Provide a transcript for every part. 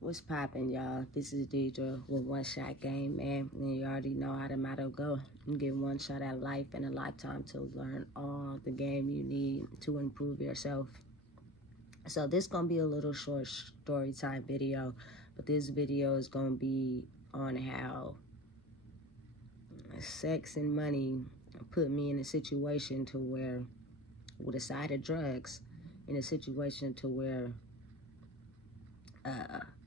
What's poppin', y'all? This is Deidre with One Shot Game, man. And you already know how the motto go. You get one shot at life and a lifetime to learn all the game you need to improve yourself. So this gonna be a little short story time video, but this video is gonna be on how sex and money put me in a situation to where, with a side of drugs, in a situation to where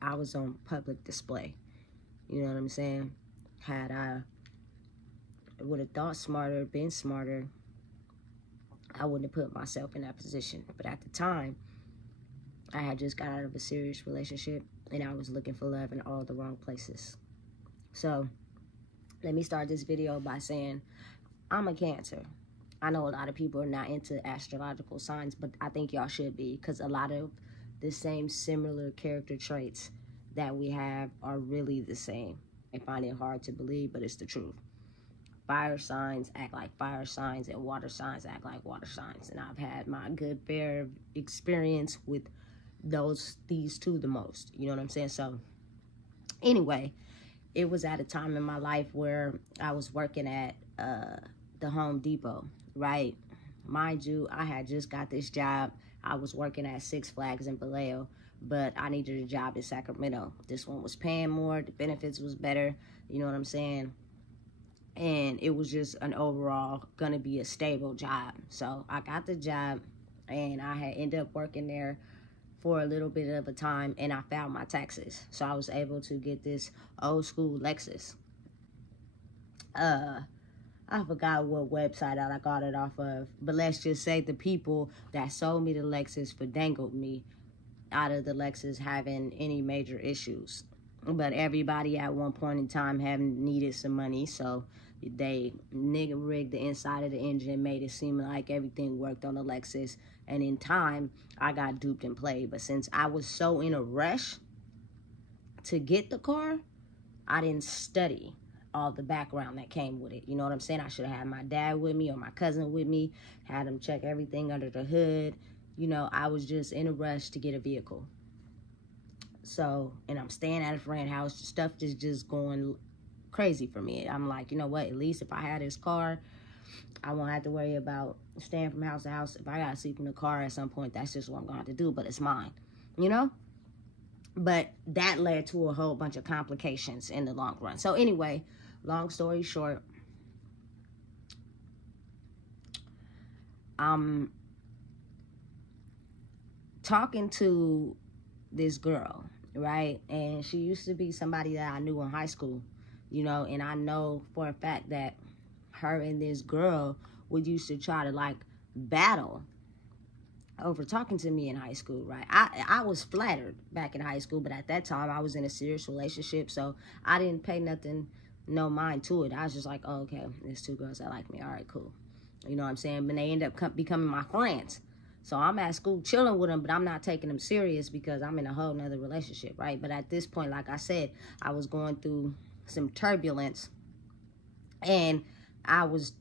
I was on public display. You know what I'm saying? Had I would have thought smarter, been smarter, I wouldn't have put myself in that position. But at the time, I had just got out of a serious relationship and I was looking for love in all the wrong places. So let me start this video by saying I'm a Cancer. I know a lot of people are not into astrological signs, but I think y'all should be, because a lot of the same similar character traits that we have are really the same. I find it hard to believe, but it's the truth. Fire signs act like fire signs and water signs act like water signs. And I've had my good fair experience with these two the most. You know what I'm saying? So anyway, it was at a time in my life where I was working at the Home Depot, right? Mind you, I had just got this job. I was working at Six Flags in Vallejo, but I needed a job in Sacramento. This one was paying more, the benefits was better, you know what I'm saying? And it was just an overall gonna be a stable job. So I got the job and I had ended up working there for a little bit of a time, and I filed my taxes. So I was able to get this old school Lexus. I forgot what website I got it off of, but let's just say the people that sold me the Lexus finagled me out of the Lexus having any major issues. But everybody at one point in time had needed some money, so they rigged the inside of the engine, made it seem like everything worked on the Lexus, and in time, I got duped and played. But since I was so in a rush to get the car, I didn't study all the background that came with it. You know what I'm saying? I should have had my dad with me or my cousin with me, had them check everything under the hood. You know, I was just in a rush to get a vehicle. So, and I'm staying at a friend's house. Stuff is just going crazy for me. I'm like, you know what? At least if I had this car, I won't have to worry about staying from house to house. If I got to sleep in the car at some point, that's just what I'm going to have to do, but it's mine, you know? But that led to a whole bunch of complications in the long run. So anyway, long story short, I'm talking to this girl, right? And she used to be somebody that I knew in high school, you know, and I know for a fact that her and this girl would used to try to like battle over talking to me in high school, right? I was flattered back in high school, but at that time I was in a serious relationship, so I didn't pay no mind to it. I was just like, oh, okay, there's two girls that like me. All right, cool. You know what I'm saying? But they end up becoming my friends. So I'm at school chilling with them, but I'm not taking them serious because I'm in a whole nother relationship, right? But at this point, like I said, I was going through some turbulence, and I was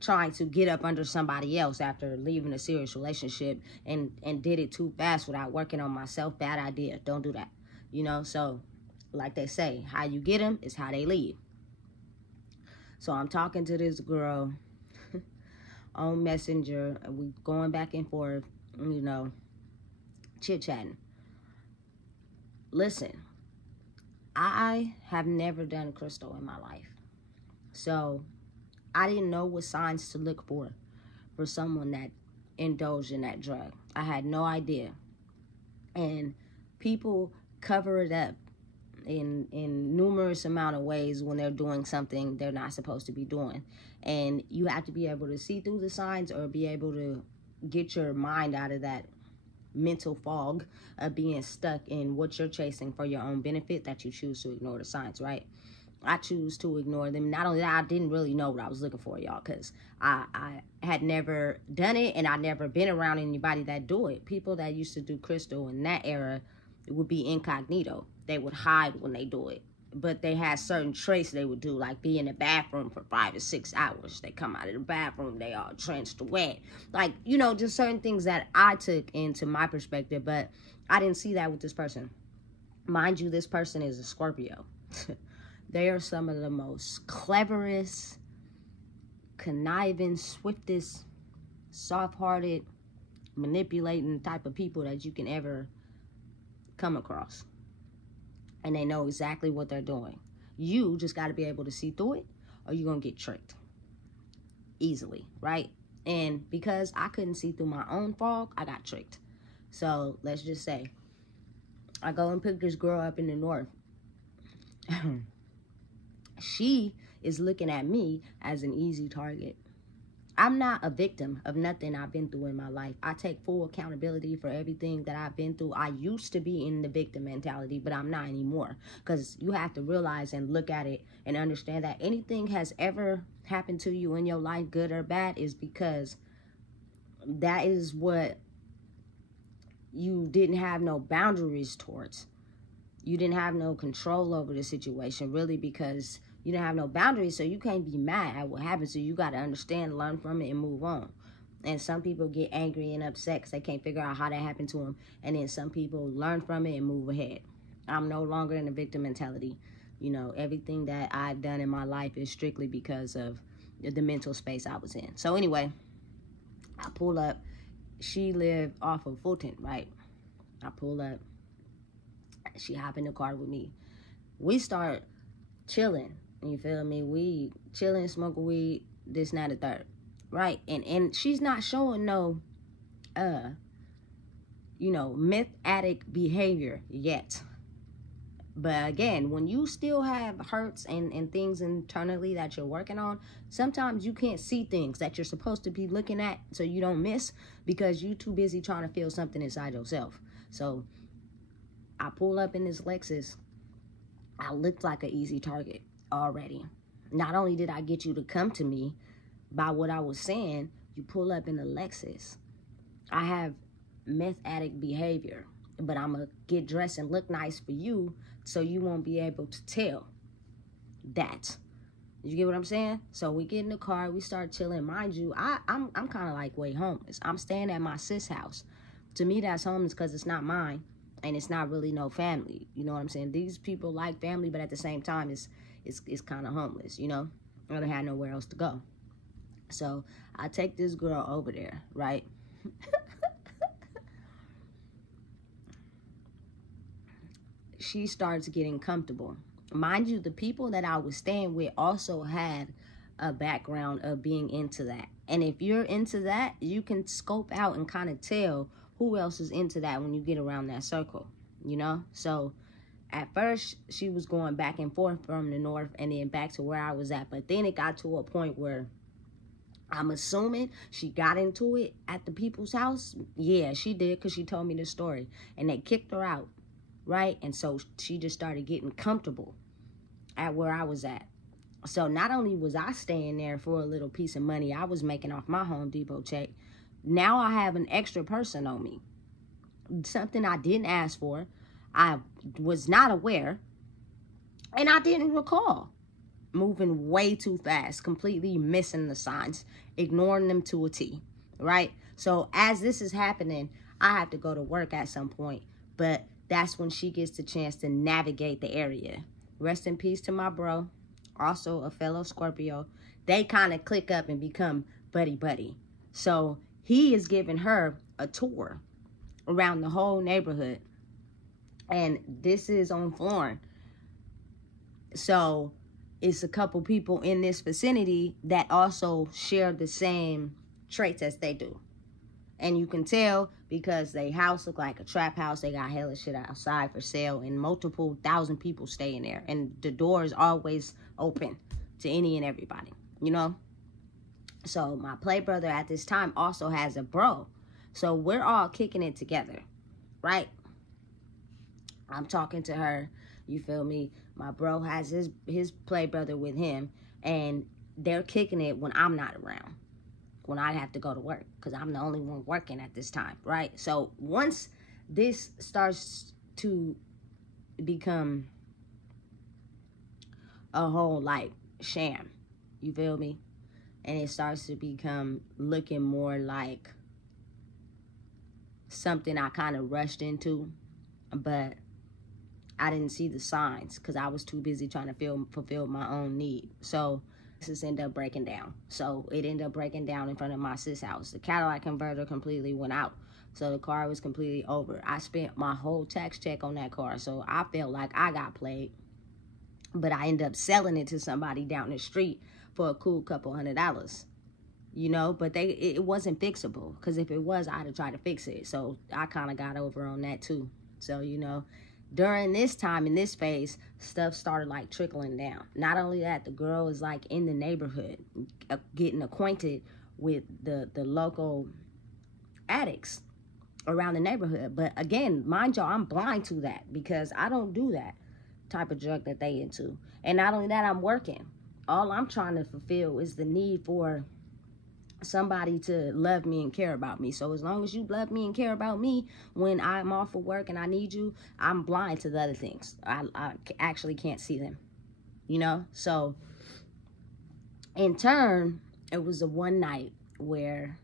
trying to get up under somebody else after leaving a serious relationship, and did it too fast without working on myself. Bad idea. Don't do that. You know, so like they say, how you get them is how they leave. So I'm talking to this girl on Messenger, and we going back and forth, you know, chit-chatting. Listen, I have never done crystal in my life. So I didn't know what signs to look for someone that indulged in that drug. I had no idea. And people cover it up in numerous amount of ways when they're doing something they're not supposed to be doing. And you have to be able to see through the signs, or be able to get your mind out of that mental fog of being stuck in what you're chasing for your own benefit, that you choose to ignore the signs, right? I choose to ignore them. Not only that, I didn't really know what I was looking for, y'all, because I had never done it, and I never been around anybody that do it. People that used to do crystal in that era, it would be incognito. They would hide when they do it. But they had certain traits they would do, like be in the bathroom for 5 or 6 hours. They come out of the bathroom, they all drenched wet. Like, you know, just certain things that I took into my perspective, but I didn't see that with this person. Mind you, this person is a Scorpio. They are some of the most cleverest, conniving, swiftest, soft-hearted, manipulating type of people that you can ever come across. And they know exactly what they're doing. You just got to be able to see through it, or you're going to get tricked easily, right? And because I couldn't see through my own fog, I got tricked. So let's just say I go and pick this girl up in the north. She is looking at me as an easy target. I'm not a victim of nothing I've been through in my life. I take full accountability for everything that I've been through. I used to be in the victim mentality, but I'm not anymore. Because you have to realize and look at it and understand that anything has ever happened to you in your life, good or bad, is because that is what you didn't have no boundaries towards. You didn't have no control over the situation, really, because you didn't have no boundaries, so you can't be mad at what happened. So you got to understand, learn from it, and move on. And some people get angry and upset because they can't figure out how that happened to them. And then some people learn from it and move ahead. I'm no longer in the victim mentality. You know, everything that I've done in my life is strictly because of the mental space I was in. So anyway, I pull up. She lived off of Fulton, right? I pull up. She hop in the car with me. We start chilling. You feel me? We chilling, smoking weed, this, and that, the third. Right? And she's not showing no, meth addict behavior yet. But again, when you still have hurts and things internally that you're working on, sometimes you can't see things that you're supposed to be looking at so you don't miss because you're too busy trying to feel something inside yourself. So I pull up in this Lexus. I looked like an easy target already. Not only did I get you to come to me by what I was saying, you pull up in a Lexus. I have meth addict behavior, but I'm going to get dressed and look nice for you so you won't be able to tell that. You get what I'm saying? So we get in the car, we start chilling. Mind you, I'm kind of like way homeless. I'm staying at my sis' house. To me, that's homeless because it's not mine. And it's not really no family. You know what I'm saying? These people like family, but at the same time, it's kind of homeless, you know? I don't have nowhere else to go. So I take this girl over there, right? She starts getting comfortable. Mind you, the people that I was staying with also had a background of being into that. And if you're into that, you can scope out and kind of tell who else is into that when you get around that circle, you know? So at first, she was going back and forth from the north and then back to where I was at. But then it got to a point where I'm assuming she got into it at the people's house. Yeah, she did, because she told me the story. And they kicked her out, right? And so she just started getting comfortable at where I was at. So not only was I staying there for a little piece of money I was making off my Home Depot check, now I have an extra person on me. Something I didn't ask for. I was not aware. And I didn't recall. Moving way too fast. Completely missing the signs. Ignoring them to a T. Right? So as this is happening, I have to go to work at some point. But that's when she gets the chance to navigate the area. Rest in peace to my bro. Also a fellow Scorpio. They kind of click up and become buddy-buddy. So he is giving her a tour around the whole neighborhood. And this is on Florin. So it's a couple people in this vicinity that also share the same traits as they do. And you can tell because their house look like a trap house. They got hella shit outside for sale. And multiple thousand people stay in there. And the door is always open to any and everybody. You know? So my play brother at this time also has a bro. So we're all kicking it together, right? I'm talking to her, you feel me? My bro has his play brother with him, and they're kicking it when I'm not around, when I have to go to work, because I'm the only one working at this time, right? So once this starts to become a whole, like, sham, you feel me? And it starts to become looking more like something I kind of rushed into. But I didn't see the signs because I was too busy trying to fulfill my own need. So this ended up breaking down. So it ended up breaking down in front of my sis house. The catalytic converter completely went out. So the car was completely over. I spent my whole tax check on that car. So I felt like I got played. But I ended up selling it to somebody down the street for a cool couple $100. You know, but it wasn't fixable. Because if it was, I'd have tried to fix it. So I kind of got over on that too. So, you know, during this time, in this phase, stuff started like trickling down. Not only that, the girl is like in the neighborhood, getting acquainted with the local addicts around the neighborhood. But again, mind y'all, I'm blind to that because I don't do that type of drug that they into. And not only that, I'm working. All I'm trying to fulfill is the need for somebody to love me and care about me. So as long as you love me and care about me when I'm off of work and I need you, I'm blind to the other things. I actually can't see them, you know? So in turn, it was a one night where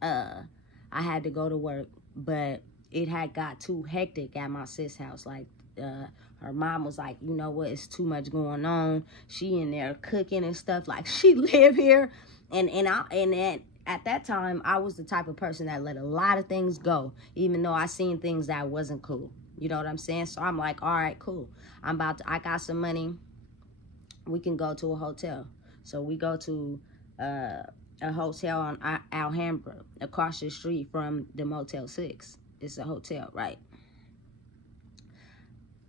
I had to go to work, but it had got too hectic at my sis house. Like her mom was like, you know what, it's too much going on. She in there cooking and stuff, like she live here. And at that time, I was the type of person that let a lot of things go, even though I seen things that wasn't cool. You know what I'm saying? So I'm like, all right, cool. I got some money. We can go to a hotel. So we go to a hotel on Alhambra, across the street from the Motel 6. It's a hotel, right?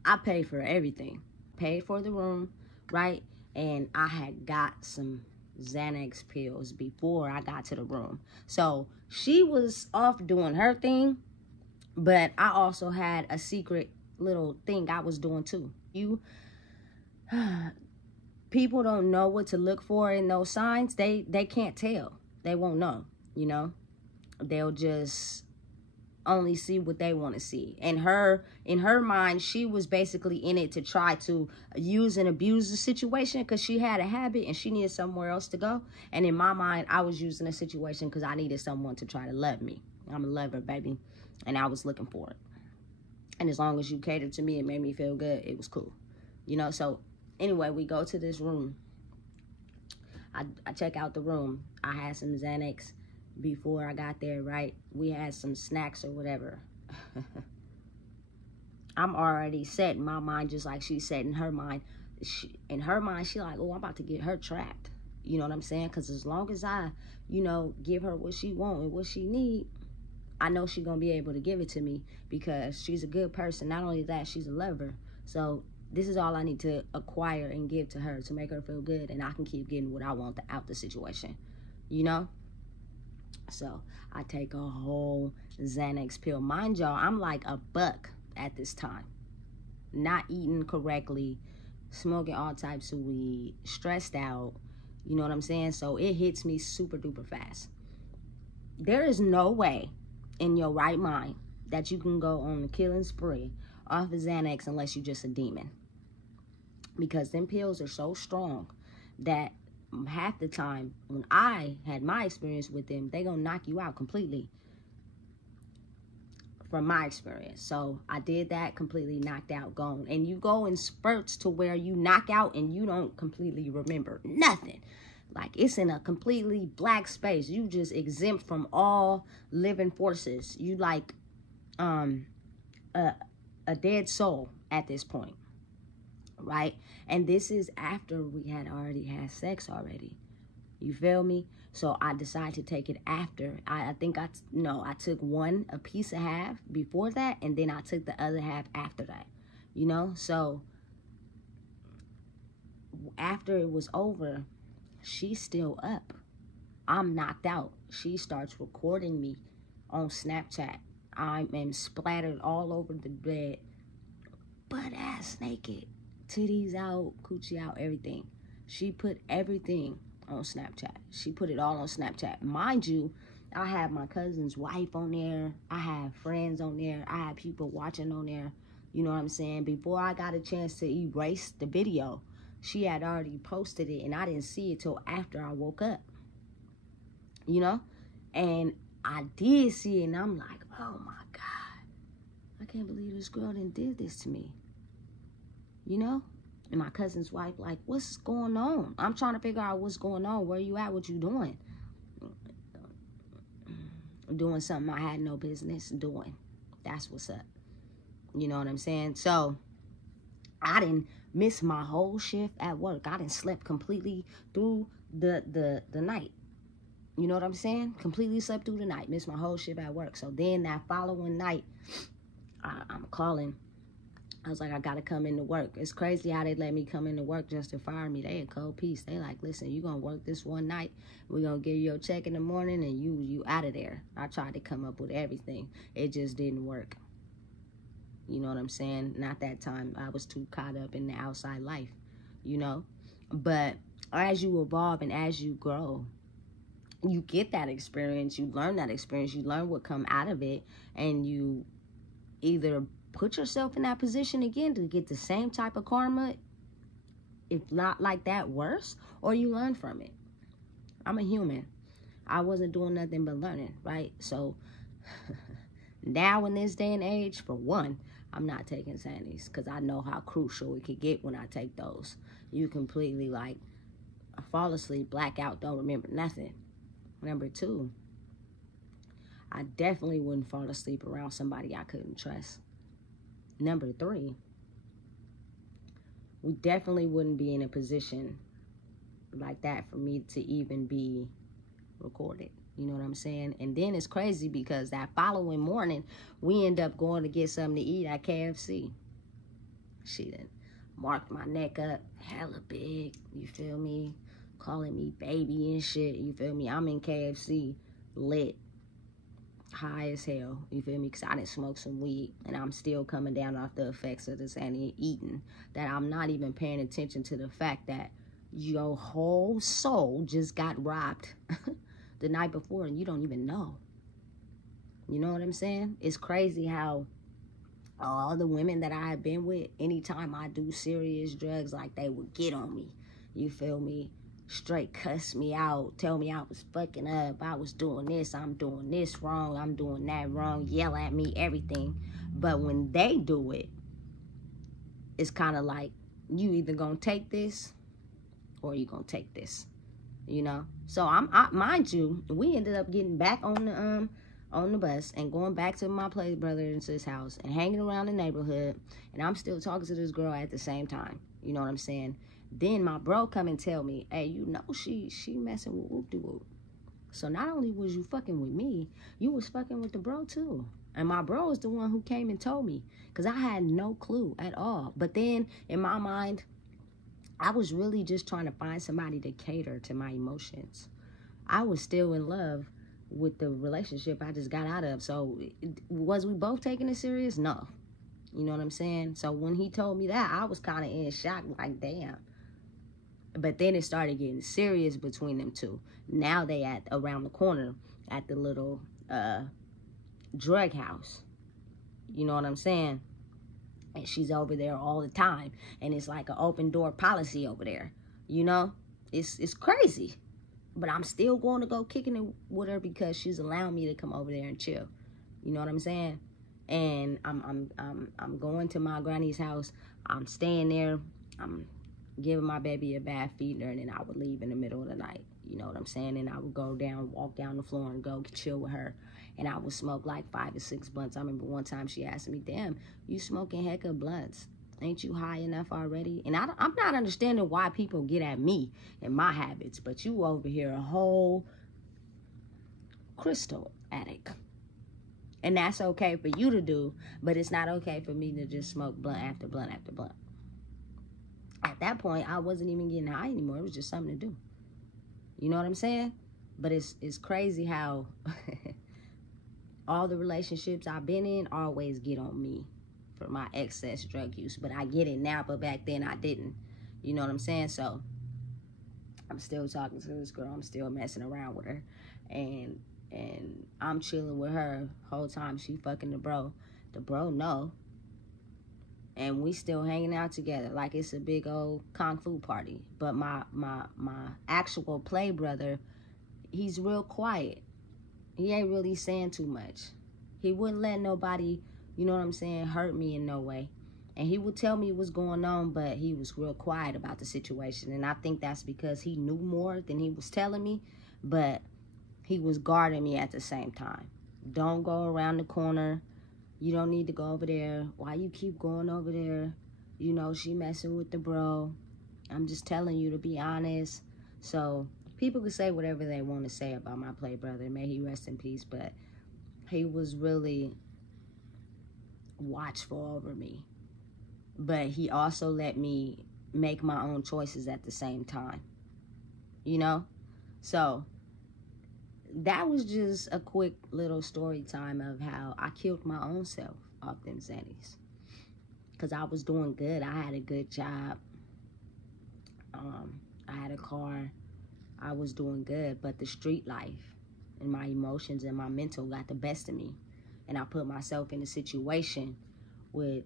I paid for everything. Paid for the room, right? And I had got some Xanax pills before I got to the room. So she was off doing her thing, but I also had a secret little thing I was doing too. People don't know what to look for in those signs. They can't tell. They won't know, you know? They'll just only see what they want to see. And in her mind, she was basically in it to try to use and abuse the situation because she had a habit and she needed somewhere else to go. And in my mind, I was using the situation because I needed someone to try to love me. I'm a lover, baby. And I was looking for it. And as long as you catered to me and made me feel good, it was cool. You know, so anyway, we go to this room. I check out the room. I had some Xanax before I got there, right? We had some snacks or whatever. I'm already set in my mind, just like she said in her mind. She like, oh, I'm about to get her trapped. You know what I'm saying? Because as long as I, you know, give her what she want and what she need, I know she's going to be able to give it to me because she's a good person. Not only that, she's a lover. So this is all I need to acquire and give to her to make her feel good, and I can keep getting what I want out the situation, you know? So I take a whole Xanax pill. Mind y'all, I'm like a buck at this time. Not eating correctly, smoking all types of weed, stressed out. You know what I'm saying? So it hits me super duper fast. There is no way in your right mind that you can go on a killing spree off of Xanax unless you're just a demon. Because them pills are so strong that half the time when I had my experience with them, they gonna knock you out completely from my experience. So I did that, completely knocked out, gone. And you go in spurts to where you knock out and you don't completely remember nothing. Like it's in a completely black space. You just exempt from all living forces. You like a dead soul at this point. Right? And this is after we had already had sex already. You feel me? So I decided to take it after. I think I took a piece of half before that, and then I took the other half after that. You know? So after it was over, she's still up. I'm knocked out. She starts recording me on Snapchat. I am splattered all over the bed, butt ass naked. Titties out, coochie out, everything. She put everything on Snapchat. She put it all on Snapchat. Mind you, I have my cousin's wife on there. I have friends on there. I have people watching on there. You know what I'm saying? Before I got a chance to erase the video, she had already posted it, and I didn't see it till after I woke up. You know? And I did see it, and I'm like, oh my God. I can't believe this girl done did this to me. You know? And my cousin's wife, like, what's going on? I'm trying to figure out what's going on. Where you at? What you doing? Doing something I had no business doing. That's what's up. You know what I'm saying? So, I didn't miss my whole shift at work. I didn't slept completely through the night. You know what I'm saying? Completely slept through the night. Missed my whole shift at work. So then that following night, I'm calling. I was like, I gotta come into work. It's crazy how they let me come into work just to fire me. They a cold piece. They like, listen, you gonna work this one night. We're gonna give you your check in the morning and you out of there. I tried to come up with everything. It just didn't work. You know what I'm saying? Not that time. I was too caught up in the outside life, you know? But as you evolve and as you grow, you get that experience. You learn that experience. You learn what come out of it. And you either put yourself in that position again to get the same type of karma, if not like that, worse, or you learn from it. I'm a human. I wasn't doing nothing but learning, right? So now in this day and age, for one, I'm not taking Xanax because I know how crucial it could get when I take those. You completely like fall asleep, black out, don't remember nothing. Number two, I definitely wouldn't fall asleep around somebody I couldn't trust. Number three, we definitely wouldn't be in a position like that for me to even be recorded. You know what I'm saying? And then it's crazy because that following morning, we end up going to get something to eat at KFC. She done marked my neck up hella big, you feel me? Calling me baby and shit, you feel me? I'm in KFC, lit, high as hell, you feel me? Because I didn't smoke some weed, and I'm still coming down off the effects of this eating, that I'm not even paying attention to the fact that your whole soul just got robbed the night before, and you don't even know. You know what I'm saying? It's crazy how all the women that I have been with, anytime I do serious drugs, like, they would get on me, you feel me? Straight cuss me out, tell me I was fucking up, I was doing this, I'm doing this wrong, I'm doing that wrong, yell at me, everything. But when they do it, it's kind of like, you either gonna take this or you gonna take this, you know? So mind you, we ended up getting back on the bus and going back to my brother and sis house and hanging around the neighborhood, and I'm still talking to this girl at the same time. You know what I'm saying? Then my bro come and tell me, hey, you know she messing with whoop-de-whoop. So not only was you fucking with me, you was fucking with the bro too. And my bro is the one who came and told me, because I had no clue at all. But then in my mind, I was really just trying to find somebody to cater to my emotions. I was still in love with the relationship I just got out of. So was we both taking it serious? No. You know what I'm saying? So when he told me that, I was kind of in shock, like, damn. But then it started getting serious between them two. Now they at around the corner at the little drug house. You know what I'm saying? And she's over there all the time. And it's like an open door policy over there. You know? It's crazy. But I'm still going to go kicking it with her because she's allowing me to come over there and chill. You know what I'm saying? And I'm going to my granny's house. I'm staying there. I'm giving my baby a bath, feeding her, and then I would leave in the middle of the night. You know what I'm saying? And I would go down, walk down the floor and go chill with her. And I would smoke like 5 to 6 blunts. I remember one time she asked me, damn, you smoking heck of blunts. Ain't you high enough already? And I'm not understanding why people get at me and my habits, but you over here a whole crystal addict. And that's okay for you to do, but it's not okay for me to just smoke blunt after blunt after blunt. At that point, I wasn't even getting high anymore. It was just something to do. You know what I'm saying? But it's crazy how all the relationships I've been in always get on me for my excess drug use. But I get it now, but back then I didn't. You know what I'm saying? So I'm still talking to this girl. I'm still messing around with her. And I'm chilling with her whole time. She fucking the bro. The bro no. And we still hanging out together like it's a big old kung fu party. But my actual play brother, he's real quiet. He ain't really saying too much. He wouldn't let nobody you know what I'm saying, hurt me in no way. And he would tell me what's going on, but he was real quiet about the situation. And I think that's because he knew more than he was telling me, but he was guarding me at the same time. Don't go around the corner. You don't need to go over there. Why you keep going over there? You know, she messing with the bro. I'm just telling you to be honest. So people can say whatever they want to say about my play brother. May he rest in peace. But he was really watchful over me. But he also let me make my own choices at the same time. You know? So that was just a quick little story time of how I killed my own self off them Xannies. Because I was doing good. I had a good job. I had a car. I was doing good. But the street life and my emotions and my mental got the best of me. And I put myself in a situation with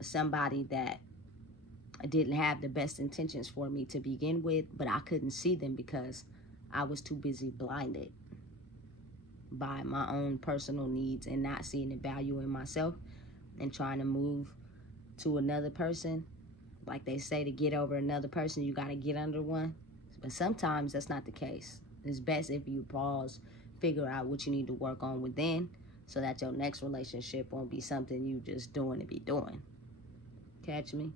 somebody that didn't have the best intentions for me to begin with, but I couldn't see them because I was too busy blinded by my own personal needs and not seeing the value in myself and trying to move to another person. Like they say, to get over another person, you got to get under one. But sometimes that's not the case. It's best if you pause, figure out what you need to work on within so that your next relationship won't be something you just doing to be doing. Catch me?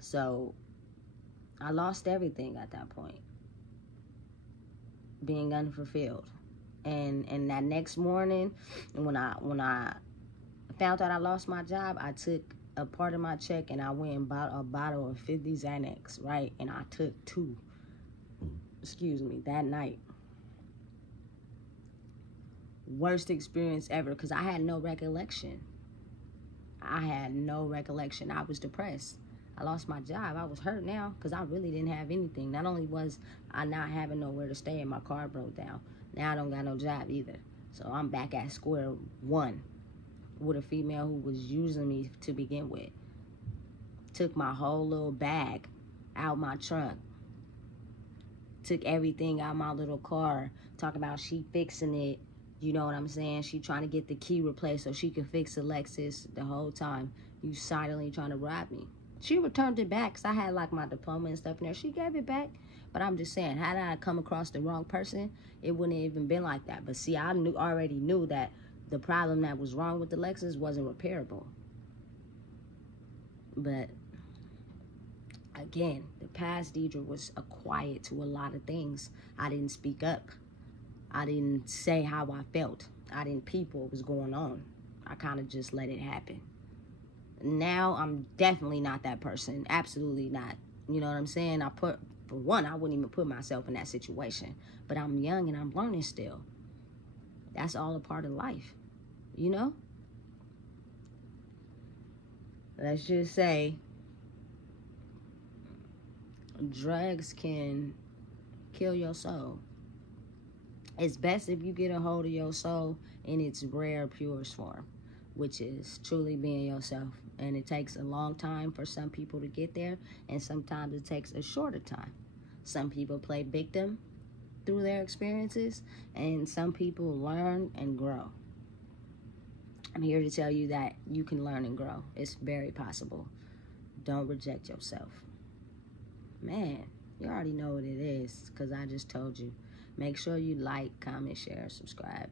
So I lost everything at that point, being unfulfilled. And that next morning, when I found out I lost my job, I took a part of my check and I went and bought a bottle of 50 Xanax, right? And I took 2, that night. Worst experience ever, because I had no recollection. I was depressed. I lost my job. I was hurt now because I really didn't have anything. Not only was I not having nowhere to stay and my car broke down, now I don't got no job either. So I'm back at square one with a female who was using me to begin with. Took my whole little bag out my trunk. Took everything out my little car. Talking about she fixing it. You know what I'm saying? She trying to get the key replaced so she can fix the Lexus the whole time. You silently trying to rob me. She returned it back because I had like my diploma and stuff in there. She gave it back. But I'm just saying, had I come across the wrong person, it wouldn't have even been like that. But see, I already knew that the problem that was wrong with the Lexus wasn't repairable. But again, the past Deidre was quiet to a lot of things. I didn't speak up. I didn't say how I felt. I didn't peep what was going on. I kind of just let it happen. Now I'm definitely not that person. Absolutely not. You know what I'm saying? For one, I wouldn't even put myself in that situation. But I'm young and I'm learning still. That's all a part of life. You know? Let's just say drugs can kill your soul. It's best if you get a hold of your soul in its rare, purest form, which is truly being yourself. And it takes a long time for some people to get there, and sometimes it takes a shorter time. Some people play victim through their experiences, and some people learn and grow. I'm here to tell you that you can learn and grow. It's very possible. Don't reject yourself. Man, you already know what it is because I just told you. Make sure you like, comment, share, subscribe.